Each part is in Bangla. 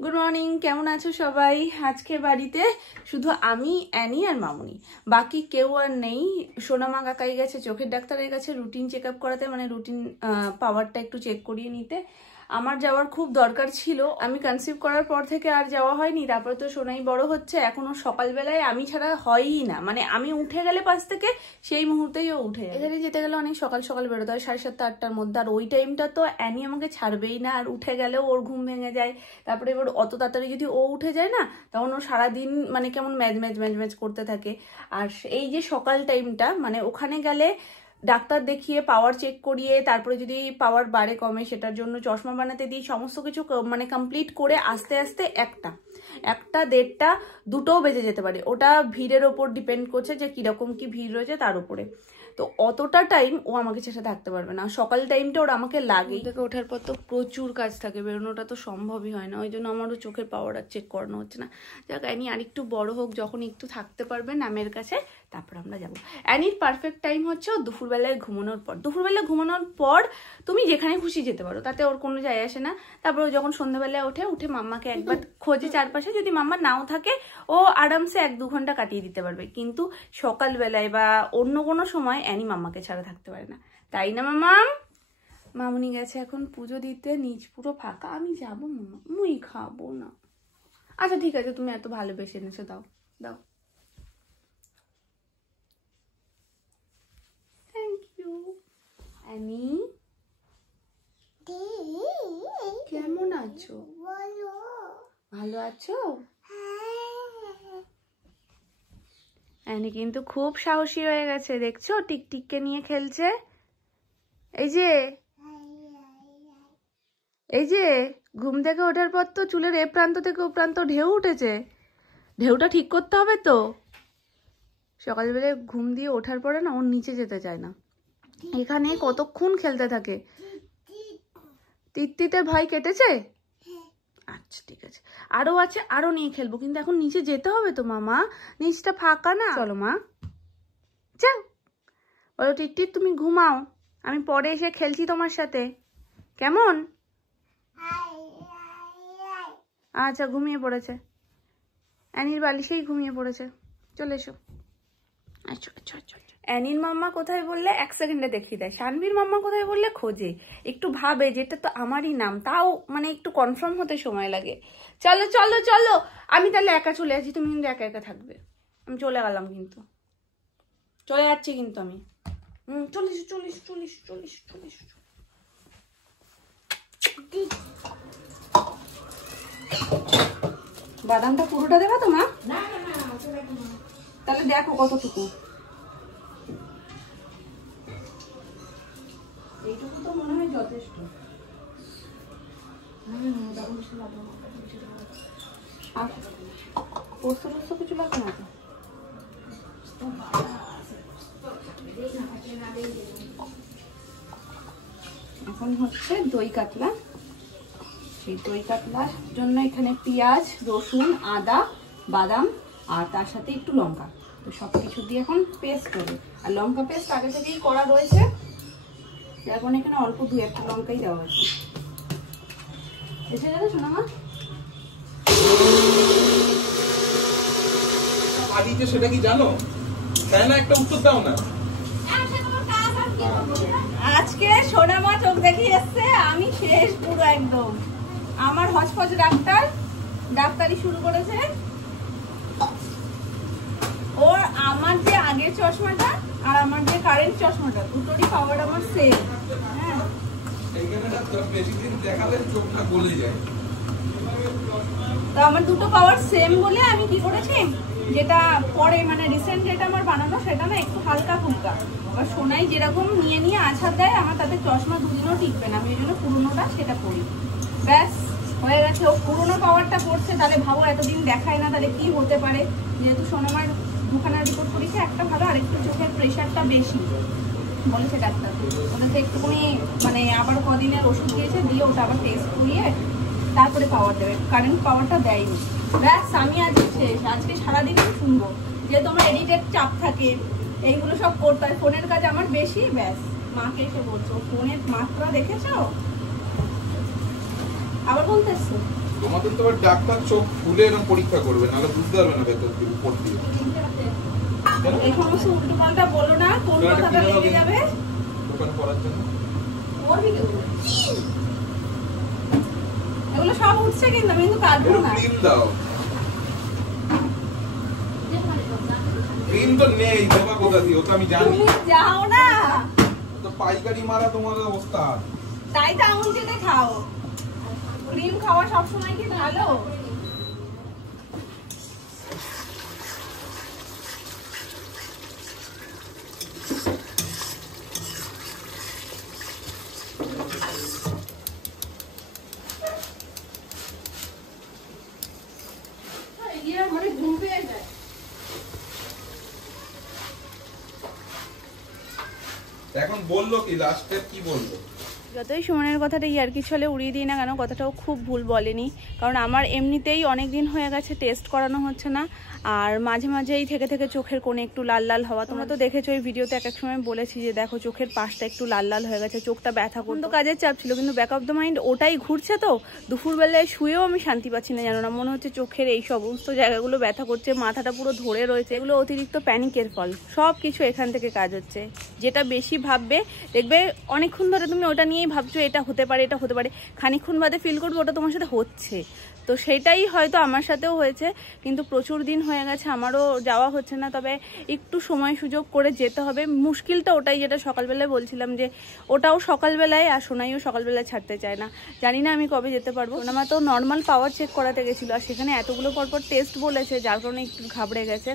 গুড মর্নিং, কেমন আছো সবাই? আজকে বাড়িতে শুধু আমি, অ্যানি আর মামুনি, বাকি কেউ আর নেই। সোনামা কাকাই গেছে চোখের ডাক্তারের কাছে রুটিন চেক আপ করাতে, মানে রুটিন পাওয়ারটা একটু চেক করিয়ে নিতে। আমার যাওয়ার খুব দরকার ছিল, আমি কনসিভ করার পর থেকে আর যাওয়া হয়নি। তারপরে তো সোনাই বড় হচ্ছে, এখনো সকালবেলায় আমি ছাড়া হয়ই না, মানে আমি উঠে গেলে 5 থেকে সেই মুহূর্তেই ও উঠে যায়। এখানে যেতে গেলে অনেক সকাল সকাল বেরোতে হয়, 7:30 8টার মধ্যে। আর ওই টাইমটা তো অ্যানি আমাকে ছাড়বেই না, আর উঠে গেলেও ওর ঘুম ভেঙে যায়। তারপরে এবার অত তাড়াতাড়ি যদি ও উঠে যায় না, তখন ও সারাদিন মানে কেমন ম্যাজ ম্যাজ ম্যাজ ম্যাজ করতে থাকে। আর এই যে সকাল টাইমটা, মানে ওখানে গেলে ডাক্তার দেখিয়ে পাওয়ার চেক করিয়ে তারপরে যদি পাওয়ার বাড়ে কমে সেটার জন্য চশমা বানাতে দিই, সমস্ত কিছু মানে কমপ্লিট করে আস্তে আস্তে 1টা 1টা 1:30 2টোও বেজে যেতে পারে। ওটা ভিড়ের ওপর ডিপেন্ড করছে যে কিরকম কি ভিড় রয়েছে তার উপরে। তো অতটা টাইম ও আমাকে ছেড়ে থাকতে পারবে না। সকাল টাইমটা ওর আমাকে লাগেই। থেকে ওঠার পর তো প্রচুর কাজ থাকে, বেরোনোটা তো সম্ভবই হয় না। ওই জন্য আমারও চোখের পাওয়ার আর চেক করানো হচ্ছে না। যাক, অ্যানি আর একটু বড় হোক, যখন একটু থাকতে পারবে নামের কাছে, তারপর আমরা যাবো। অ্যানির পারফেক্ট টাইম হচ্ছে ও দুপুরবেলায় ঘুমানোর পর। দুপুরবেলা ঘুমানোর পর তুমি যেখানে খুশি যেতে পারো, তাতে ওর কোনো যায় আসে না। তারপর ও যখন সন্ধ্যাবেলায় উঠে মাম্মাকে একবার খোঁজে চারপাশে, যদি মাম্মা নাও থাকে ও আরামসে 1-2 ঘন্টা কাটিয়ে দিতে পারবে। কিন্তু সকালবেলায় বা অন্য কোনো সময় অ্যানি মাম্মাকে ছাড়া থাকতে পারে না, তাই না মাম্মাম? মামুনি গেছে এখন পুজো দিতে, নিচ পুরো ফাঁকা। আমি যাবো মাম্মা, মুই খাবো না। আচ্ছা ঠিক আছে, তুমি এত ভালোবেসে এনেছো, দাও দাও। Thank you. অ্যানি কেমন আছো? ভালো আছো? অ্যানি কিন্তু খুব সাহসী হয়ে গেছে, দেখছো টিকটিককে নিয়ে খেলছে। এই যে ঘুম থেকে ওঠার পর তো চুলের এ প্রান্ত থেকে ও প্রান্ত ঢেউ উঠেছে, ঢেউটা ঠিক করতে হবে তো। সকালবেলা ঘুম দিয়ে ওঠার পরে না ওর নিচে যেতে চায় না, এখানে কতক্ষণ খেলতে থাকে। তিততিতে ভয় কেটেছে? আচ্ছা ঠিক আছে, আরো আছে, আরো নিয়ে খেলবো, কিন্তু এখন নিচে যেতে হবে তো মামা, নিচটা ফাঁকা না। চলো মা, যাও। বলো টিকটিক তুমি ঘুমাও, আমি পরে এসে খেলছি তোমার সাথে, কেমন? আচ্ছা, ঘুমিয়ে পড়েছে, অ্যানির বালিশেই ঘুমিয়ে পড়েছে। চলে এসো। আচ্ছা আচ্ছা আচ্ছা। অ্যানির মাম্মা কোথায় বললে 1 সেকেন্ডে দেখিয়ে দেয়, শানভির মাম্মা কোথায় বললে খোঁজে, একটু ভাবে যেটা তো আমারই নাম, তাও মানে একটু কনফার্ম হতে সময় লাগে। চলো চলো চলো, আমি তাহলে একা চলে যাচ্ছি, তুমি কিন্তু একা একা থাকবে। আমি চলে গেলাম, কিন্তু চলে যাচ্ছি কিন্তু আমি। চলে এসো চলে এসো চলে এসো চলে এসো চলে এসো। বাদামটা পুরোটা দেবা তো মা? তাহলে দেখো কতটুকু। এইটুকু তো মনে হয় যথেষ্ট। পোস্ত টোস্ত কিছু লাগবে না তো? এখন হচ্ছে দই কাতলা। সেই দই কাতলার জন্য এখানে পেঁয়াজ, রসুন, আদা, বাদাম আর তার সাথে একটু লঙ্কা, তো সব কিছু দিয়ে এখন পেস্ট করবে। আর লঙ্কা পেস্ট আগে থেকেই করা রয়েছে, এখন এখানে অল্প 2-1টা লঙ্কাই দেওয়া হয়েছে। এসে যাবে শোনা মা? সেটা কি জানো? তাই না, একটা উত্তর দাও না। আজকে সোনামা চোখ দেখিয়ে এসছে, আমি শেষ পুরো একদম। আমার হসপস ডাক্তারি শুরু করেছে ওর। আমার যে আগের চশমাটা আর আমার যে কারেন্ট চশমাটা, দুটোরই পাওয়ার আমার সেম। হ্যাঁ, তো আমার দুটো পাওয়ার সেম বলে আমি কি করেছি, যেটা পরে মানে রিসেন্ট যেটা আমার বানানো সেটা না একটু হালকা ফুলকা। এবার সোনাই যেরকম নিয়ে আছাড় দেয়, আমার তাতে চশমা দুদিনও টিকবে না, আমি ওই জন্য পুরোনোটা সেটা করি। ব্যাস হয়ে গেছে। ও পুরোনো পাওয়ারটা করছে, তাহলে ভাবো এতদিন দেখায় না, তাহলে কি হতে পারে। যেহেতু সোনামার দুখানা রিপোর্ট করেছে, একটা ভালো আর একটু চোখের প্রেশারটা বেশি বলেছে ডাক্তার। ওটাতে একটুখানি মানে আবার কদিনের ওষুধ দিয়েছে, দিয়ে ওটা আবার টেস্ট করিয়ে তারপরে পাওয়ার দেবে, কারেন্ট পাওয়ারটা দেয়নি। ব্যাস আমি আজকে শেষ, আজকে সারাদিনই শুনবো যে তোমার এডিটের চাপ থাকে, এইগুলো সব করতে হয়, ফোনের কাজ আমার বেশি। ব্যাস মাকে এসে বলছো ফোনের মাত্রা দেখেছো, আবার বলতেছো তোমাদের তো ডাক্তার চোখ খুলে এরকম পরীক্ষা করবে, নাহলে বুঝতে পারবে না ভেতর দিয়ে উপর দিয়ে। এই সমস্ত উল্টো পাল্টা বলো না, কোন কথাটা লেগে যাবে দোকান করার জন্য। করবি কি এগুলো সব উঠছে, কিন্তু আমি কিন্তু কাটবো না। ক্রিম দাও, ক্রিম তো নেই, দেবা কোথা দিয়ে? ওটা আমি জানি। তুমি যাও না, তো পাইকারি মারা তোমার অবস্থা। তাই তো আঙুল চেটে খাও। ক্রিম খাওয়া সবসময় কি ভালো? এখন বললো কি, লাস্ট স্টেপ কি বললো? যতই সুমনের কথাটা ইয়ার্কি ছলে উড়িয়ে দিই না কেন, কথাটাও খুব ভুল বলেনি। কারণ আমার এমনিতেই অনেক দিন হয়ে গেছে টেস্ট করানো হচ্ছে না, আর মাঝে মাঝেই থেকে থেকে চোখের কোণে একটু লাল লাল হওয়া। তোমরা তো দেখেছো এই ভিডিওতে এক এক সময় বলেছি যে দেখো চোখের পাশটা একটু লাল লাল হয়ে গেছে, চোখটা ব্যথা করতো। কাজের চাপ ছিল, কিন্তু ব্যাক অফ দ্য মাইন্ড ওটাই ঘুরছে। তো দুপুরবেলায় শুয়েও আমি শান্তি পাচ্ছি না, জানো না, মনে হচ্ছে চোখের এই সমস্ত জায়গাগুলো ব্যথা করছে, মাথাটা পুরো ধরে রয়েছে। এগুলো অতিরিক্ত প্যানিকের ফল, সব কিছু এখান থেকে কাজ হচ্ছে। যেটা বেশি ভাববে দেখবে অনেকক্ষণ ধরে তুমি ওটা নিয়েই ভাবছো এটা হতে পারে, এটা হতে পারে, খানিকক্ষণ বাদে ফিল করবে ওটা তোমার সাথে হচ্ছে। তো সেটাই হয়তো আমার সাথেও হয়েছে, কিন্তু প্রচুর দিন হয়ে গেছে আমারও যাওয়া হচ্ছে না। তবে একটু সময় সুযোগ করে যেতে হবে। মুশকিলটা ওটাই, যেটা সকালবেলায় বলছিলাম যে ওটাও সকালবেলায়, আর সোনাইও সকালবেলায় ছাড়তে চায় না। জানি না আমি কবে যেতে পারবো। সোনামা তো নর্মাল পাওয়ার চেক করাতে গেছিলো, আর সেখানে এতগুলো পরপর টেস্ট বলেছে, যার কারণে একটু ঘাবড়ে গেছে।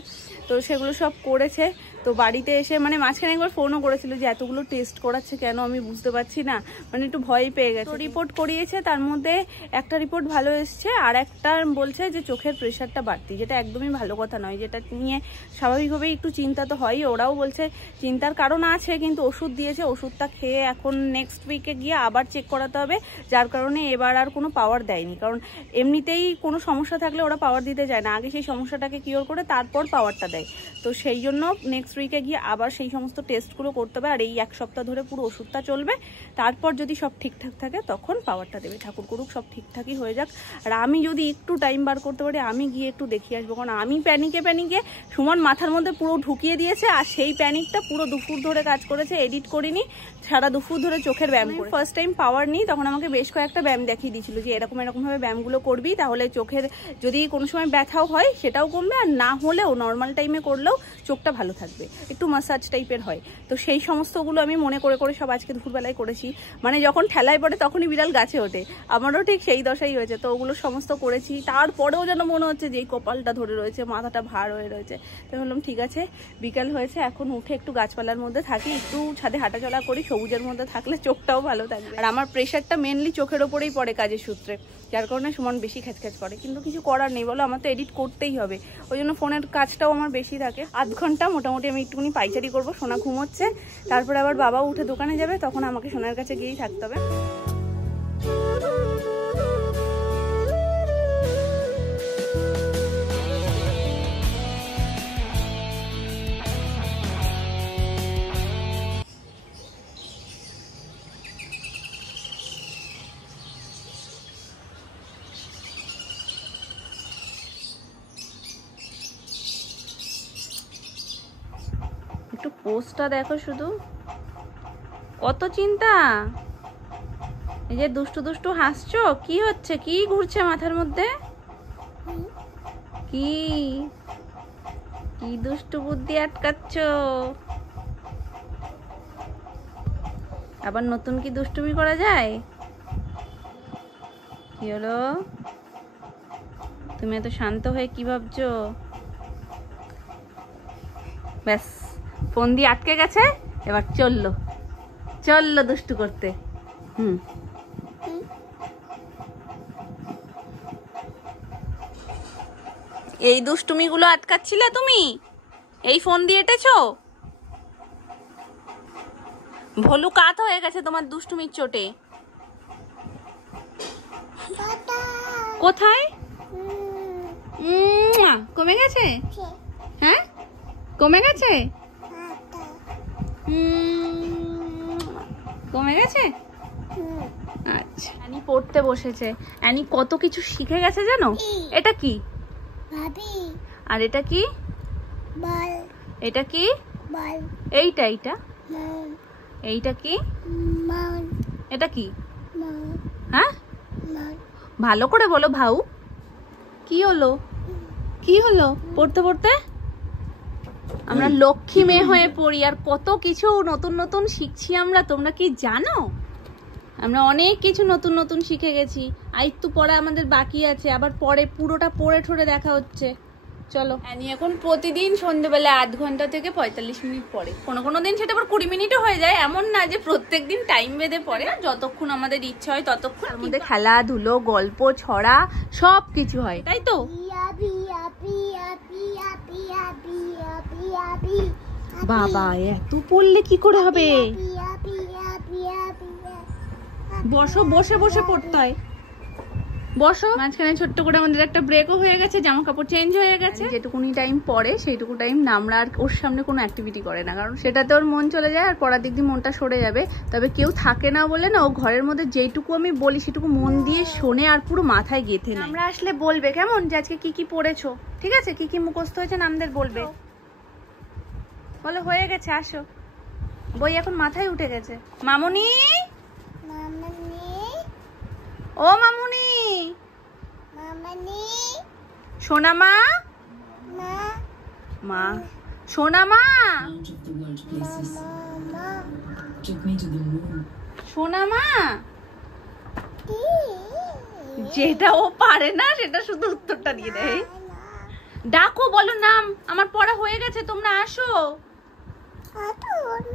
তো সেগুলো সব করেছে। তো বাড়িতে এসে মানে মাঝখানে একবার ফোনও করেছিল যে এতগুলো টেস্ট করাচ্ছে কেন, আমি বুঝতে পারছি না, মানে একটু ভয় পেয়ে গেছে। রিপোর্ট করিয়েছে, তার মধ্যে একটা রিপোর্ট ভালো এসছে, আর একটা বলছে যে চোখের প্রেশারটা বাড়তি, যেটা একদমই ভালো কথা নয়। যেটা নিয়ে স্বাভাবিকভাবেই একটু চিন্তা তো হয়। ওরাও বলছে চিন্তার কারণ আছে, কিন্তু ওষুধ দিয়েছে, ওষুধটা খেয়ে এখন নেক্সট উইকে গিয়ে আবার চেক করাতে হবে, যার কারণে এবার আর কোনো পাওয়ার দেয়নি। কারণ এমনিতেই কোনো সমস্যা থাকলে ওরা পাওয়ার দিতে যায় না, আগে সেই সমস্যাটাকে কিওর করে তারপর পাওয়ারটা দেয়। তো সেই জন্য নেক্সট উইকে গিয়ে আবার সেই সমস্ত টেস্টগুলো করতে হবে, আর এই এক সপ্তাহ ধরে পুরো ওষুধটা চলবে। তারপর যদি সব ঠিকঠাক থাকে তখন পাওয়ারটা দেবে। ঠাকুর করুক সব ঠিকঠাকই হয়ে যাক। আর আমি যদি একটু টাইম বার করতে পারি আমি গিয়ে একটু দেখিয়ে আসবো, কারণ আমি প্যানিকে সুমন মাথার মধ্যে পুরো ঢুকিয়ে দিয়েছে, আর সেই প্যানিকটা পুরো দুপুর ধরে কাজ করেছে, এডিট করিনি, সারা দুপুর ধরে চোখের ব্যায়াম করে। ফার্স্ট টাইম পাওয়ার নিই তখন আমাকে বেশ কয়েকটা ব্যায়াম দেখিয়ে দিয়েছিল যে এরকমভাবে ব্যায়ামগুলো করবি, তাহলে চোখের যদি কোনো সময় ব্যথাও হয় সেটাও কমবে, আর না হলেও নর্মাল টাইমে করলেও চোখটা ভালো থাকবে, একটু মাসাজ টাইপের হয়। তো সেই সমস্তগুলো আমি মনে করে করে সব আজকে দুপুরবেলায় করেছি। মানে যখন ঠেলায় পড়ে তখনই বিড়াল গাছে ওঠে, আমারও ঠিক সেই দশাই হয়েছে। তো ওগুলো সমস্ত করেছি, তারপরেও যেন মনে হচ্ছে যে এই কপালটা ধরে রয়েছে, মাথাটা ভার হয়ে রয়েছে। তো বললাম ঠিক আছে, বিকাল হয়েছে, এখন উঠে একটু গাছপালার মধ্যে থাকি, একটু ছাদে হাঁটাচলা করি, সবুজের মধ্যে থাকলে চোখটাও ভালো থাকবে। আর আমার প্রেশারটা মেনলি চোখের ওপরেই পড়ে কাজের সূত্রে, যার কারণে সুমন বেশি খ্যাচখ্যাচ করে। কিন্তু কিছু করার নেই, বলো, আমার তো এডিট করতেই হবে, ওই জন্য ফোনের কাজটাও আমার বেশি থাকে। আধ ঘন্টা মোটামুটি আমি একটুখানি পাইচারি করবো, সোনা ঘুমোচ্ছে, তারপরে আবার বাবা উঠে দোকানে যাবে, তখন আমাকে সোনার কাছে গিয়েই থাকতে হবে। একটু পোস্টটা দেখো, শুধু কত চিন্তা। এই যে দুষ্টু দুষ্টু হাসছো, কি হচ্ছে, কি ঘুরছে মাথার মধ্যে, কি কি দুষ্টু বুদ্ধি আটকাচ্ছ? আবার নতুন কি দুষ্টুমি করা যায়? কি হলো, তুমি এত শান্ত হয়ে কি ভাবছো? ব্যাস, ফোন দিয়ে আটকে গেছে, এবার চললো চললো দুষ্টু করতে। এই দুষ্টুমিগুলো আটকাচ্ছিলে তুমি, এই ফোন দিয়ে এঁটেছো? ভলু কাত হয়ে গেছে তোমার দুষ্টুমির চোটে। কোথায়? কমে গেছে? হ্যাঁ, কমে গেছে, কমে গেছে। আচ্ছা, অ্যানি পড়তে বসেছে। অ্যানি কত কিছু শিখে গেছে জানো? এটা কি? আর এটা কি? এটা কি? এইটা এইটা কি? এটা কি? হ্যাঁ, ভালো করে বলো ভাউ। কি হলো? কি হলো? পড়তে পড়তে আমরা লক্ষ্মী মেয়ে হয়ে পড়ি, আর কত কিছু নতুন নতুন শিখছি আমরা। তোমরা কি জানো? আমরা অনেক কিছু নতুন নতুন শিখে গেছি। আরেকটু পড়া আমাদের বাকি আছে, আবার পরে পুরোটা পড়ে ঠরে দেখা হচ্ছে। চলো। অ্যানি এখন প্রতিদিন সন্ধ্যেবেলা 8 ঘন্টা থেকে 45 মিনিট পড়ে। কোনো দিন সেটা আবার 20 মিনিটও হয়ে যায়। এমন না যে প্রত্যেকদিন টাইম বেঁধে পড়ে, যতক্ষণ আমাদের ইচ্ছা হয় ততক্ষণ। তার মধ্যে খেলাধুলো, গল্প, ছড়া সব কিছু হয়, তাই তো? বাবা, এত পড়লে কি করে হবে? বসো, বসে বসে পড়তে হয়। বসো। মাঝখানে ছোট্ট করে আমাদের একটা ব্রেকও হয়ে গেছে, জামা কাপড় চেঞ্জ হয়ে গেছে। যেটুকুনি টাইম পড়ে সেইটুকু টাইম আমরা আর ওর সামনে কোনো অ্যাক্টিভিটি করে না, কারণ সেটাতে ওর মন চলে যায় আর পড়ার দিক দিয়ে মনটা সরে যাবে। তবে কেউ থাকে না বলে না, ও ঘরের মধ্যে যেটুকু আমি বলি সেটুকু মন দিয়ে শোনে আর পুরো মাথায় গেঁথে নেয়। আমরা আসলে বলবে কেমন যে আজকে কি কি পড়েছো, ঠিক আছে? কি কি মুখস্থ হয়েছে আমাদের বলবে। বলো হয়ে গেছে, আসো। বই এখন মাথায় উঠে গেছে। মামুনি, ও মামুনি, সোনা মা, মা সোনা মা, সোনা মা। যেটা ও পারে না সেটা শুধু উত্তরটা দিয়ে দেয়। ডাকো, বলো নাম। আমার পড়া হয়ে গেছে, তোমরা আসো।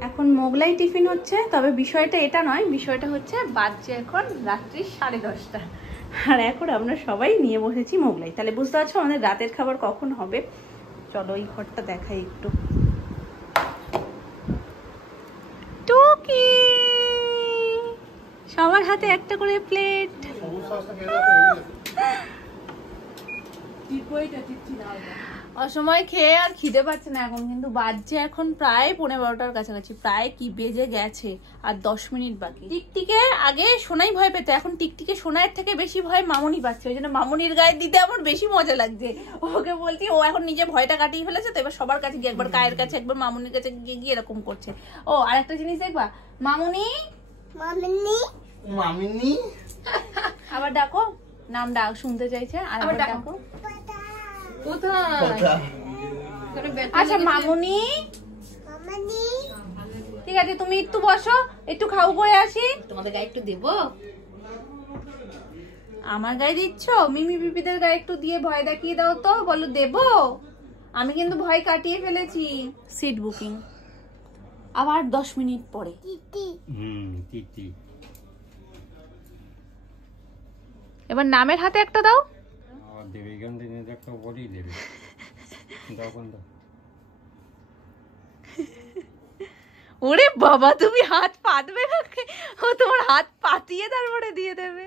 এখন মোগলাই টিফিন হচ্ছে, তবে বিষয়টা এটা নয়, বিষয়টা হচ্ছে বাজছে এখন রাত্রি 10:30, আর এখন আমরা সবাই নিয়ে বসেছি মোগলাই। তাহলে বুঝতে পারছো আমাদের রাতের খাবার কখন হবে। চলো এই ঘরটা দেখাই একটু। টুকি, সবার হাতে একটা করে প্লেট। অসময় খেয়ে আর খিদে পাচ্ছে না এখন, কিন্তু বাজছে এখন প্রায় 12:15 কাছাকাছি। প্রায় কি বেজে গেছে, আর 10 মিনিট বাকি। টিকটিকে আগে সোনাই ভয় পেতে, এখন টিকটিকে সোনাইয়ের থেকে বেশি ভয় মামুনি পাচ্ছে। ওই জন্য মামুনির গায়ে দিতে আমার বেশি মজা লাগছে। ওকে বলছি, ও এখন নিজে ভয়টা কাটিয়ে ফেলেছে, তো এবার সবার কাছে গিয়ে, একবার কায়ের কাছে, একবার মামুনির কাছে গিয়ে এরকম করছে। ও আর একটা জিনিস দেখবা, মামুনি মামুনি আবার ডাকো, নাম ডাক, শুনতে চাইছে। আর আবার ডাকো। আচ্ছা মামুনি, ঠিক আছে তুমি একটু বসো, একটু খাও করে আসি। তোমাদের গায়ে একটু দেবো? আমার গায়ে দিচ্ছ? মিমি পিপিদের গায়ে একটু দিয়ে ভয় দেখিয়ে দাও তো, বলো দেবো। আমি কিন্তু ভয় কাটিয়ে ফেলেছি। সিট বুকিং আবার 10 মিনিট পরে। এবার নামের হাতে একটা দাও। ওরে বাবা, তুমি হাত পাতবে না? ও তোমার হাত পাতিয়ে তারপরে দিয়ে দেবে।